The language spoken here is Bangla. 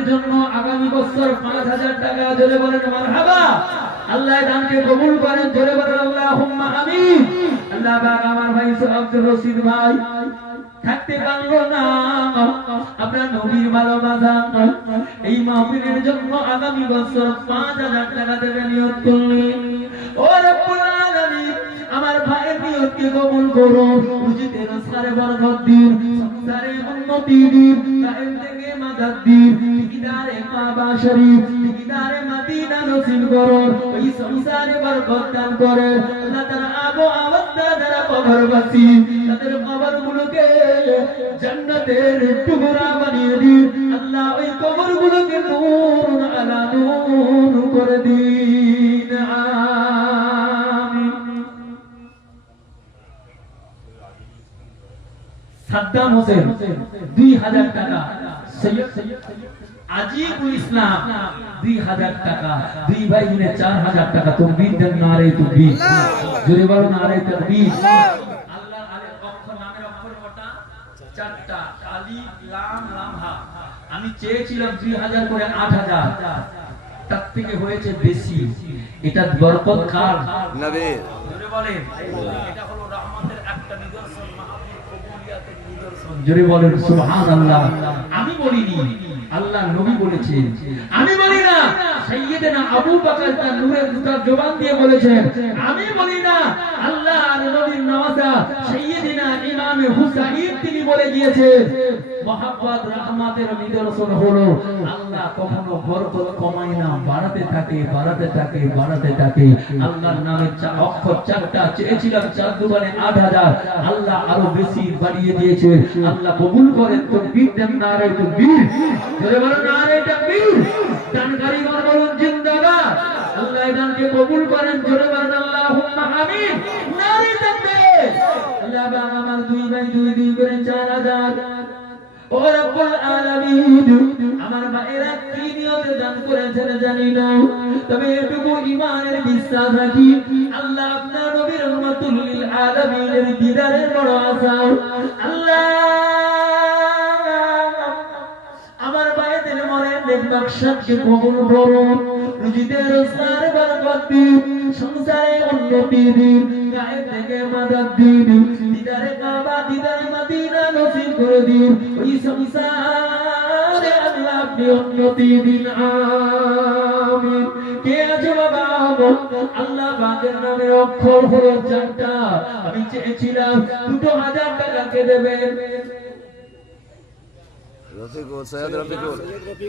মাহফিলের জন্য আগামী বছর 5000 টাকা জোরে বলেন মারহাবা। আল্লাহ দানকে কবুল করেন, জোরে বলেন আল্লাহুম্মা আমিন। আল্লাহ পাক আমার ভাই আব্দুল রশিদ ভাই থাকতে পারলো না, আপনার নবীর ভালোবাসা এই মাহফিলের জন্য আগামী বছর 5000 টাকা দেবে নিয়ত করলেন। ও রব্বুল আলামিন আমার ভাইয়ের নিয়তকে কবুল করো, রুজিতে রোজগারে বরকত দিন, সংসারে উন্নতি দিন, কায়েম থেকে মাদাদ দিন, দিদারে কাবা শরীফ, দিদারে মদিনা নসিব করো, ওই সংসারে বরকত দান করে। আল্লাহ তাআলা আবু আওয়াদা যারা কবরবাসী তাদের কবরগুলোকে জান্নাতের টুকরা বানিয়ে দিন। আল্লাহ ওই কবরগুলোকে নূর আলা নূর করে দিন, আমিন। সাদ্দাম হোসেন 2000 টাকা, সৈয়দ আজিবুল ইসলাম 2000 টাকা, দুই ভাই মিলে 4000 টাকা। তাকবীর দেন, নারে তাকবীর, জোরে বলো নারে তাকবীর। আল্লাহর আলিফ অক্ষর, নামের অক্ষর কটা? 4টা, আলিফ লাম লাম হা। আমি চেয়েছিলাম 2000 করে 8000, তার থেকে হয়েছে বেশি। এটা বরকত কার? নবীর। জোরে বলেন, এটা হলো রহমতের একটা নিদর্শন, মাহফিল কবুলিয়াতের নিদর্শন। জোরে বলেন সুবহানাল্লাহ। আমি বলিনি, আল্লাহ নবী বলেছেন। আমি বলি না, সাইয়েদনা আবু বকর তার নূরের দুটা জবান দিয়ে বলেছেন। আমি বলি না, আল্লাহ আর নবীর নওয়াজা সাইয়েদনা ইমাম হুসাইন তিনি বলে গিয়েছেন। মহব্বত রহমতের নিদর্শন হলো আল্লাহ কখনো বরকত কমায় না, বাড়াতে থাকে, বাড়াতে থাকে, বাড়াতে থাকে। আল্লাহর নামের অক্ষর 4টা, চেয়েছিলাম 4 দোকানে 8000, আল্লাহ আরো বেশি বাড়িয়ে দিয়েছে। আল্লাহ কবুল করেন, তাকবীর দেন, নারে তাকবীর, জোরে বলেন নারে তাকবীর। দানকারীগণ বলুন জিন্দাবাদ। আল্লাহ দানকে কবুল করেন, জোরে বলেন আল্লাহুম্মা আমিন, নারে তাকবীর। আল্লাহ পাক আমার দুই ভাই দুই করে 4000। ও রব্বুল আলামিন আমার ভাইরা কি নিয়তে দান করেছেন জানি না, তবে এটুকু ঈমানের বিশ্বাস রাখি আল্লাহ আপনার নবীর রহমাতুল লিল আলামিনের দিদারের বড় আশা। আল্লাহ আমার ভাইদের মনে নেক বাকশাতকে কবুল করো, রুজিতে রোজগারে বরকত দিন, সংসারে উন্নতি দিন, গায়ে থেকে মাদাদ দিন, দিদারে কাবা দিদারে মদিনা নসিব করে দিন, ওই সংসারে আল্লাহ আপনি উন্নতি দিন, আমিন। কে আছে বাবা? আল্লাহ পাকের নামে অক্ষর হলো 4টা। আমি চেয়েছিলাম 2000 টাকা কে দেবেন। রফিকুল, সৈয়দ রফিকুল।